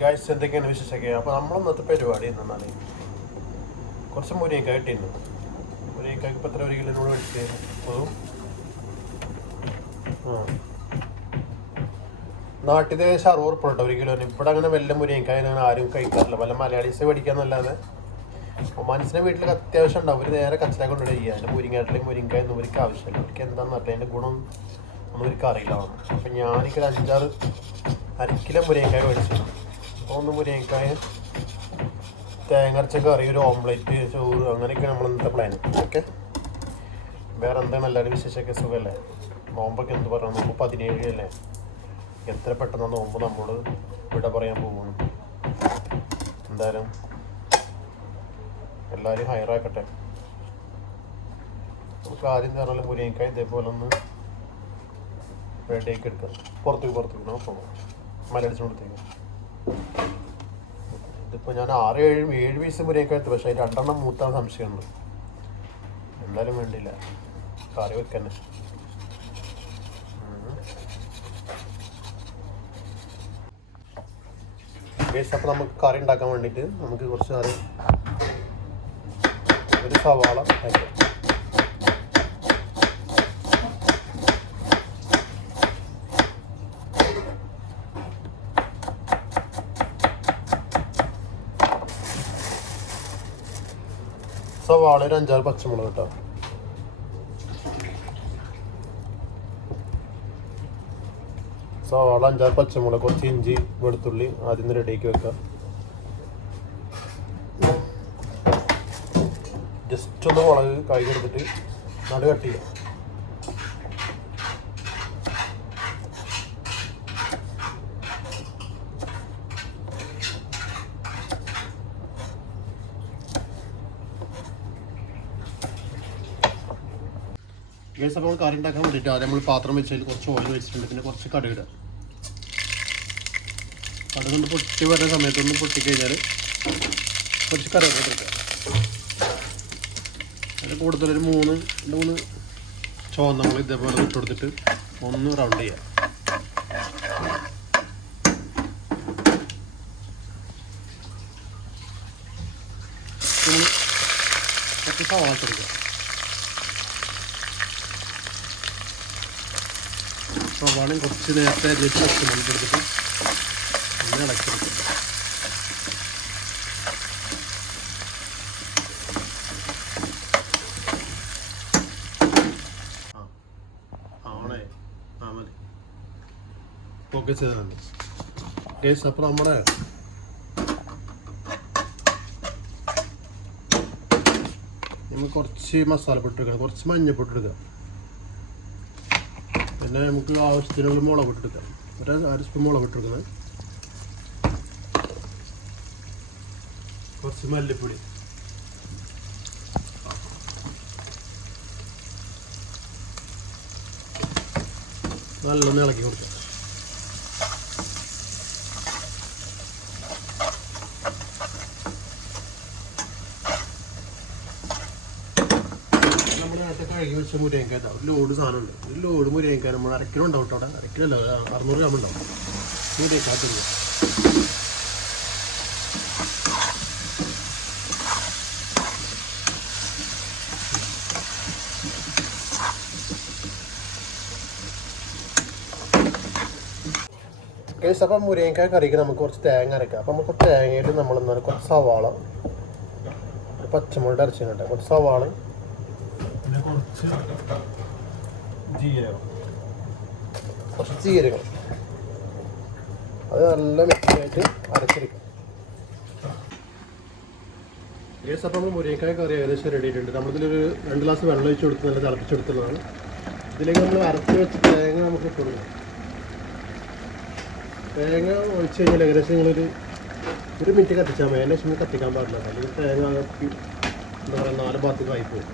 Guys എന്തൊക്കെയാണ് വിശേഷിക്കുക? അപ്പോൾ നമ്മളൊന്നത്തെ പരിപാടി എന്നാൽ കുറച്ച് മുരിങ്ങക്കായ ഇട്ടിരുന്നു. മുരിങ്ങക്കായ്ക്ക് ഇപ്പോൾ എത്ര 1 കിലോനോട് മേടിച്ച് അതും നാട്ടിൽ 60 ഉറുപ്പിക 1 കിലോന്. ഇവിടെ അങ്ങനെ വല്ല മുരിങ്ങക്കായ അങ്ങനെ ആരും കഴിക്കാറില്ല. വല്ല മലയാളീസ് മേടിക്കാന്നല്ലാതെ മനസ്സിൻ്റെ വീട്ടിൽ അത്യാവശ്യം ഉണ്ടാവും. അവർ നേരെ കച്ചറ കൊണ്ടുപോയി ചെയ്യുക. അതിൻ്റെ മുരിങ്ങാട്ടിലേക്ക് മുരിങ്ങക്കായ ഒന്നും അവർക്ക് ആവശ്യമില്ല. അവർക്ക് എന്താണെന്ന് അറിയില്ല, അതിൻ്റെ ഗുണം ഒന്നും അവർക്ക് അറിയില്ല. അപ്പം ഞാനിപ്പോൾ 5-6 1 കിലോ മുരിങ്ങക്കായ മേടിച്ചു. അപ്പോൾ ഒന്ന് മുരിങ്ങക്കായ തേങ്ങ അരച്ച കറി, ഒരു ഓംലെറ്റ്, ചോറ്, അങ്ങനെയൊക്കെയാണ് നമ്മൾ ഇന്നത്തെ പ്ലാൻ. ഓക്കെ, വേറെ എന്താണ് എല്ലാവരും വിശേഷമൊക്കെ? സുഖമല്ലേ? നോമ്പൊക്കെ എന്ത് പറയാം, നോമ്പ് 17 അല്ലേ? എത്ര പെട്ടെന്ന് നോമ്പ് നമ്മൾ ഇവിടെ പറയാൻ പോകുന്നു. എന്തായാലും എല്ലാവരും ഹയറാക്കട്ടെ. നമുക്ക് ആദ്യം പറഞ്ഞാൽ മുരിങ്ങക്കായ ഇതേപോലെ ഒന്ന് റെഡിയാക്കി എടുക്കാം. പുറത്തേക്ക് നോക്കാം, മലയടിച്ചുകൊടുത്തേക്ക്. ഇതിപ്പോൾ ഞാൻ 6-7 പീസ് മുരിങ്ങക്കായ എടുത്തു. പക്ഷേ അതിൽ 2 മൂത്താൻ സംശയമുണ്ട്. എന്തായാലും വേണ്ടിയില്ല, കറി വെക്കന്നെ. ഗൈസ്, അപ്പോൾ നമുക്ക് കറി ഉണ്ടാക്കാൻ വേണ്ടിയിട്ട് നമുക്ക് കുറച്ച് ഒരു സവാള കഴിക്കാം. സവാള ഒരു 5-6 പച്ചമുളക് കേട്ടോ. സവാള 5-6 പച്ചമുളക്, കുറച്ച് ഇഞ്ചി വെളുത്തുള്ളി ആദ്യം നിന്ന് റെഡിയാക്കി വെക്കാം. ജസ്റ്റ് ഒന്ന് മുളക് കഴുകി എടുത്തിട്ട് നടു കട്ട് ചെയ്യാം. ഗൈസ്, അപ്പോൾ നമ്മൾ കറി ഉണ്ടാക്കാൻ വേണ്ടിയിട്ട് ആദ്യം നമ്മൾ പാത്രം വെച്ചതിൽ കുറച്ച് ഓയിൽ വെച്ചിട്ടുണ്ട്. പിന്നെ കുറച്ച് കടുക്. കടുക് കൊണ്ട് പൊട്ടി വരുന്ന സമയത്തൊന്ന് പൊട്ടിക്കഴിഞ്ഞാൽ കുറച്ച് കറിവേപ്പില എടുക്കുക. അതിൽ കൂടുതലൊരു 3 ചുവന്ന നമ്മൾ ഇതേപോലെ ഇട്ട് കൊടുത്തിട്ട് ഒന്ന് റൗണ്ട് ചെയ്യാം. കുറച്ച് സവാള എടുക്കുക. സവാളയും കുറച്ച് നേരത്തെ അരിഞ്ഞിട്ട് പച്ചമുളക് എടുത്തിട്ട് ഒന്ന് ഇളക്കിയെടുക്കും. മതി ഓക്കെ ചെയ്താണ് ഗൈസ്. അപ്പോൾ നമ്മുടെ നമുക്ക് കുറച്ച് മസാലപ്പൊടി എടുക്കണം, കുറച്ച് മഞ്ഞപ്പൊടി എടുക്കുക. പിന്നെ നമുക്ക് ആവശ്യത്തിനുള്ള മുളക് ഇട്ടെടുക്കാം. ഒരു 1 സ്പൂൺ മുളക് ഇട്ടെടുക്കുന്നത്. കുറച്ച് മല്ലിപ്പൊടി, നല്ലൊന്ന് ഇളക്കി കൊടുക്കാം. നമ്മൾ നേരത്തെ കഴുകി വെച്ച മുരിങ്ങക്കായ ഒരു ലോഡ് സാധനമുണ്ട്. ഒരു ലോഡ് മുരിങ്ങക്കായ നമ്മൾ 1 കിലോ ഉണ്ടാവും കേട്ടോ. 1 കിലോ അല്ല, 600 ഗ്രാം ഉണ്ടാവും മുരിങ്ങക്കായ. ഗൈസ്, അപ്പം മുരിങ്ങക്കായ കറിക്ക് നമുക്ക് കുറച്ച് തേങ്ങ അരക്കാം. അപ്പം നമുക്ക് തേങ്ങയിൽ നമ്മൾ എന്നാൽ കുറച്ച് സവാള, ഒരു പച്ചമുളക് അരച്ചിട്ടുണ്ട്, കുറച്ച് സവാള, പിന്നെ കുറച്ച് ജീരകം, അത് നല്ല മിക്സായിട്ട് അരച്ചെടുക്കും. ഗൈസ്, അപ്പം നമ്മൾ മുരിങ്ങക്കായ കറി ഏകദേശം റെഡി ആയിട്ടുണ്ട്. നമ്മളിതിലൊരു 2 ഗ്ലാസ് വെള്ളം ഒഴിച്ച് കൊടുത്ത് നല്ല തിളപ്പിച്ചെടുത്തുള്ളതാണ്. ഇതിലേക്ക് നമ്മൾ അരച്ച് വെച്ച് തേങ്ങ നമുക്ക് ഇട്ട് കൊടുക്കാം. തേങ്ങ ഒഴിച്ച് കഴിഞ്ഞാൽ ഏകദേശം നിങ്ങളൊരു മിനിറ്റ് കത്തിച്ചാൽ മതി. അതിന് ശേഷം കത്തിക്കാൻ പാടില്ല. അല്ലെങ്കിൽ തേങ്ങ എന്താ പറയുക 4 ഭാഗത്തേക്ക് ആയിപ്പോകും.